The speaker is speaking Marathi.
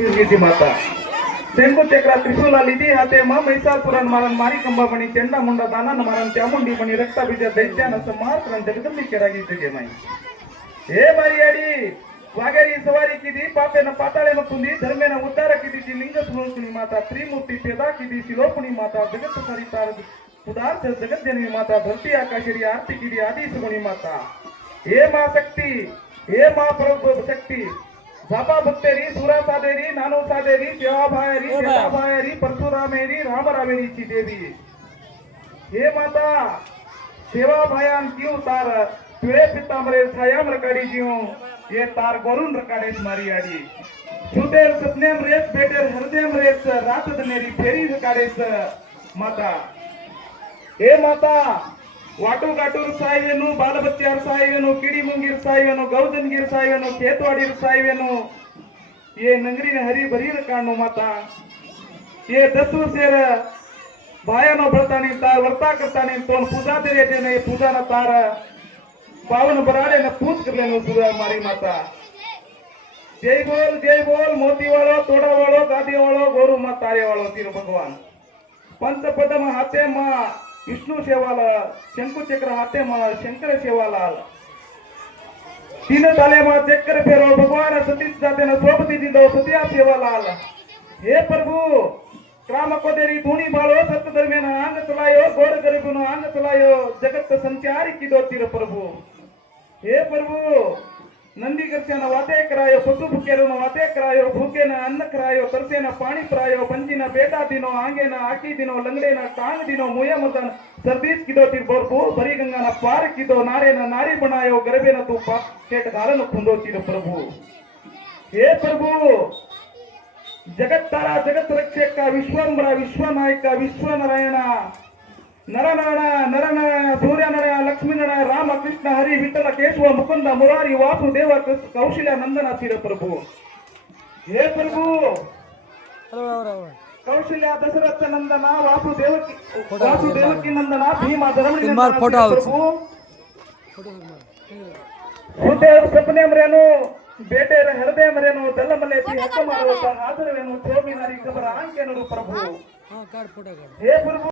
निर्मिती माता शंकु चक्र त्रिशूल लिधि हाथे मां महिषासुरन मारन मारी कंबा बनी चंडा मुंडा दानन मारन चामुंडी बनी रक्ता बीज दैत्यान संहार करन जगदंबी केरागी जगे माई हे मारियाडी वागेरी सवारी कीदी पापेन पाताळे मकुंदी धर्मेन उद्धार कीदी लिंग सुलोचनी माता त्रिमूर्ति पेदा कीदी शिलोपणी माता जगत सरितार उदार जगत जननी माता धरती आकाशरी आरती कीदी आदि सुगुणी माता हे मां शक्ति हे मां प्रभु शक्ति झापा भक्तेरी सुरा सादेरी नानो सादेरी सेवा भायरी सेवा भायरी परशुरामेरी राम रामेरीची देवी हे माता सेवा भायान क्यों तार तुळे पितांबरे छायाम रकाडी जीव ये तार गोरून रकाडेस मारियाडी सुदेर सपनेम रेस बेटेर हृदयम रेस रात दनेरी फेरी रकाडेस माता हे माता वाटू गाटूर सायवेनु बालबत्यार सायवेनु किडी मुंगीर सायवेनु गौदनगीर सायवेनु खेतवाडीर सायवेनु ये नंगरी हरी भरीर काणो माता ये दसू सेर भायानो बळतानी तार वर्ता करतानी तोन पूजा देते नहीं पूजा न तार पावन बराडे न पूज करले नो सुरा मारी माता जय बोल मोती वालो तोड़ा वालो गादी वालो गोरु मा तारे वालो तीर भगवान पंच पदम हाथे मा विष्णु सेवालाल शंकु चक्र हाथे मा शंकर सेवालाल तीन ताले मा चक्र फेरो भगवान सतीश जाते न सोबती दिदो सतिया सेवालाल हे प्रभु क्राम कोदेरी धूणी बाळो सत धर्मेन अंग चलायो गोड गरीबनो अंग चलायो जगत संचारी किदो तीर प्रभु हे प्रभु नंदी गर्शन वाते करायो पशु भूखेरो वाते करायो भूखे न अन्न करायो तरसे न पानी परायो पंजी न बेटा दिनो आंगे न आकी दिनो लंगड़े न टांग दिनो मुया मदन सर्दीस किदो तिर बोरबू भरी गंगा न पार किदो नारे न नारी बनायो गरबे न तू पेट गालन खुंदो तिर प्रभु हे प्रभु जगत तारा जगत रक्षक का विश्वंभरा विश्वनायक विश्व नारायण नरनारायण सूर्य नारायण लक्ष्मी नारायण राम कृष्ण हरि विठ्ठल केशव मुकुंद मुरारी वासुदेव कौशल्य नंदन तीर प्रभु हे प्रभु कौशल्य दशरथ नंदन वासुदेव की नंदन भीमा धर्मणी प्रभु सुदेव सपने मरेनु बेटे हृदय मरेनु दल मले हक्क मारो हाजरवेनु चोमी नारी खबर आंके प्रभु हे प्रभु